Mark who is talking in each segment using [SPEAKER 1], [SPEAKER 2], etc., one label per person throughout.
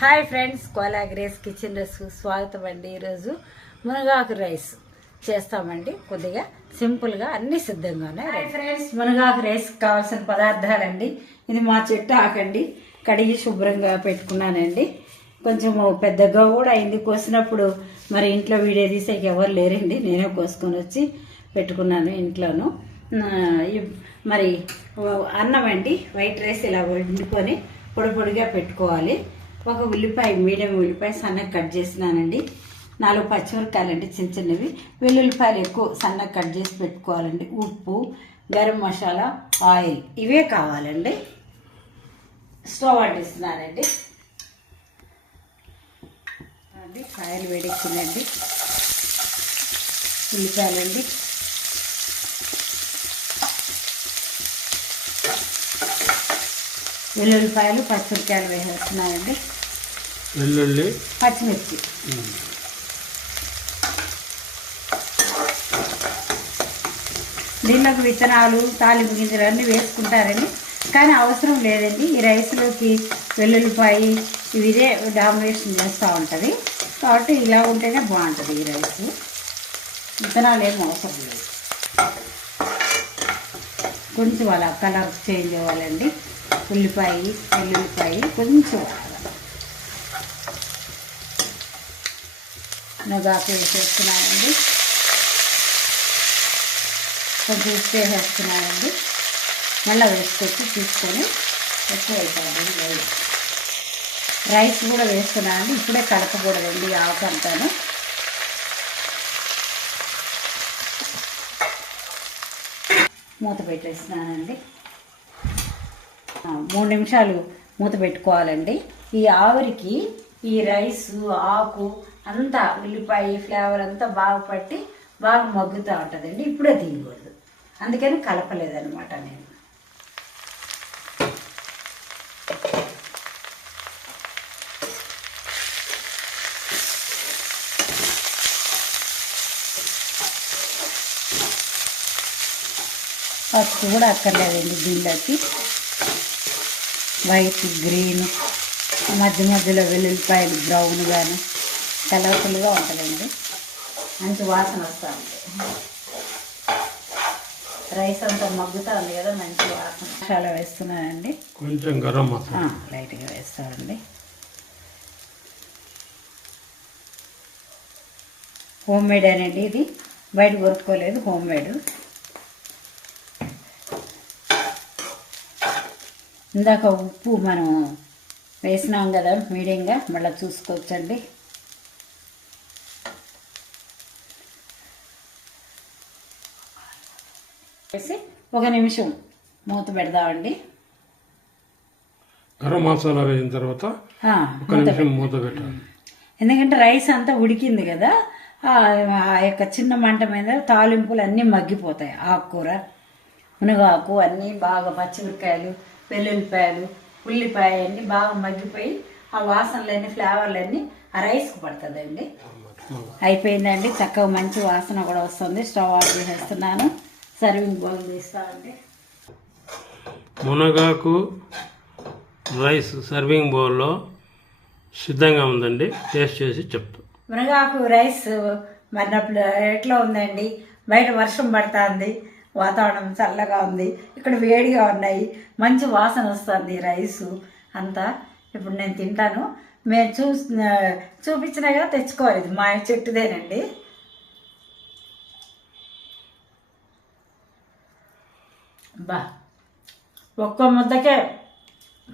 [SPEAKER 1] Hi friends Kola Grace kitchen రెస్కు స్వాగతం అండి ఈరోజు. మునగాకు రైస్ చేస్తామండి. కొద్దిగా సింపుల్గా అన్ని సిద్ధంగానే హాయ్ ఫ్రెండ్స్. మునగాకు రైస్ కావాల్సిన పదార్థాలండి. ఇది మా చెట్టు ఆకండి. కడిగి శుభ్రంగా పెట్టుకున్నానండి. కొంచెం పెద్దగా కూడా అయింది. కోసినప్పుడు మరి ఇంట్లో వీడియో తీసేకి ఎవరు లేరండి. నేనే కోసుకొని వచ్చి పెట్టుకున్నాను ఇంట్లోను. మరి అన్నం అండి. వైట్ రైస్ ఇలా వండుకొని పొడి పొడిగా పెట్టుకోవాలి. ఒక ఉల్లిపాయ మీడియం ఉల్లిపాయ సన్నగా కట్ చేసినానండి. నాలుగు పచ్చిమిరకాయలండి చిన్న చిన్నవి. వెల్లుల్లిపాయలు ఎక్కువ సన్నగా కట్ చేసి పెట్టుకోవాలండి. ఉప్పు గరం మసాలా ఆయిల్. ఇవే కావాలండి. స్టవ్ అంటిస్తున్నానండి. అండి కాయలు వేడెక్కిందండి ఉల్లిపాయలండి. వెల్లుల్లిపాయలు పచ్చిమిరపకాయలు వేసేస్తున్నానండి.
[SPEAKER 2] వెల్లుల్లి.
[SPEAKER 1] పచ్చిమిర్చి. దీనిలోకి విత్తనాలు తాలింపు గింజలు అన్నీ వేసుకుంటారండి. కానీ అవసరం లేదండి. ఈ రైస్లోకి వెల్లుల్లిపాయ ఇవి ఇదే డామినేషన్ చేస్తూ ఉంటుంది. కాబట్టి ఇలా ఉంటేనే బాగుంటుంది ఈ రైస్. విత్తనాలు ఏం అవసరం లేదు. కొంచెం అలా కలర్ చేంజ్ అవ్వాలండి. ఉల్లిపాయ వెల్లుల్లిపాయ కొంచెం. నగాకు వేసేస్తున్నానండి. కొంచెం ఉప్పు వేసేస్తున్నానండి. మళ్ళీ వేసుకొచ్చి తీసుకొని ఎక్కువ అయిపోయింది రైస్ కూడా వేస్తున్నానండి. ఇప్పుడే కలపకూడదండి ఆకు మూత పెట్టేస్తున్నానండి. మూడు నిమిషాలు మూత పెట్టుకోవాలండి. ఈ ఆవిరికి ఈ రైస్ ఆకు అంతా ఉల్లిపాయ ఫ్లేవర్ అంతా బాగా పట్టి బాగా మగ్గుతూ ఉంటుందండి. ఇప్పుడే తీయకూడదు అందుకని కలపలేదనమాట నేను. పసుపు కూడా అక్కర్లేదండి దీనిలోకి వైట్ గ్రీన్ మధ్య మధ్యలో వెల్లుల్లిపాయలు బ్రౌన్ కానీ కలర్ఫుల్గా ఉంటుందండి. మంచి వాసన వస్తూ ఉంది రైస్ అంతా మగ్గుతూ ఉంది కదా మంచి వాసన. మసాలా వేస్తున్నానండి.
[SPEAKER 2] కొంచెం గరం మసాలా.
[SPEAKER 1] లైట్గా వేస్తామండి హోమ్ మేడ్ అనేది ఇది. బయట కొనుక్కోలేదు హోమ్ మేడ్. ఇందాక ఉప్పు మనం వేసినాం కదా మీడియంగా. మళ్ళీ చూసుకోవచ్చండి. వేసి ఒక నిమిషం మూత పెడదామండి.
[SPEAKER 2] గరం మసాలా వేసిన తర్వాత
[SPEAKER 1] ఆ,
[SPEAKER 2] ఒక నిమిషం మూత పెట్టాలి.
[SPEAKER 1] ఎందుకంటే రైస్ అంతా ఉడికింది కదా ఆ ఆ యొక్క చిన్న మంట మీద తాలింపులు అన్నీ మగ్గిపోతాయి. ఆకుకూర మునగాకు అన్నీ బాగా పచ్చిమిరకాయలు వెల్లుల్లిపాయలు ఉల్లిపాయ అన్నీ బాగా మగ్గిపోయి ఆ వాసనలన్నీ ఫ్లేవర్లన్నీ ఆ రైస్కి పడుతుందండి. అయిపోయిందండి. చక్కగా మంచి వాసన కూడా వస్తుంది. స్టవ్ ఆఫ్ చేసేస్తున్నాను. సర్వింగ్ బౌల్ తీస్తామండి
[SPEAKER 2] మునగాకు రైస్ సర్వింగ్ బౌల్లో సిద్ధంగా ఉందండి. టేస్ట్ చేసి చెప్తాం.
[SPEAKER 1] మునగాకు రైస్ మరినప్పుడు ఎట్లా ఉందండి? బయట వర్షం పడుతుంది. వాతావరణం చల్లగా ఉంది. ఇక్కడ వేడిగా ఉన్నాయి. మంచి వాసన వస్తుంది రైసు. అంతా ఇప్పుడు నేను తింటాను. మేము చూ చూపించినా కదా తెచ్చుకోవాలి ఇది మా చెట్టుదేనండి. బా ఒక్క ముద్దకే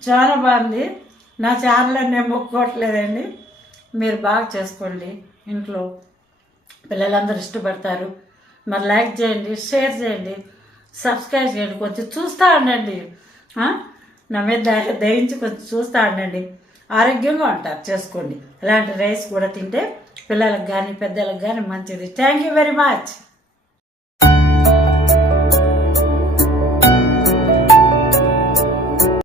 [SPEAKER 1] చాలా బాగుంది. నా ఛానల్ నేను మొక్కుకోవట్లేదండి. మీరు బాగా చేసుకోండి. ఇంట్లో పిల్లలందరూ ఇష్టపడతారు. మరి లైక్ చేయండి షేర్ చేయండి సబ్స్క్రైబ్ చేయండి. కొంచెం చూస్తూ ఉండండి. నా మీద దహించి దయించి కొంచెం చూస్తూ ఉండండి. ఆరోగ్యంగా ఉంటారు చేసుకోండి. ఇలాంటి రైస్ కూడా తింటే పిల్లలకు కానీ పెద్దలకు కానీ మంచిది. Thank you very much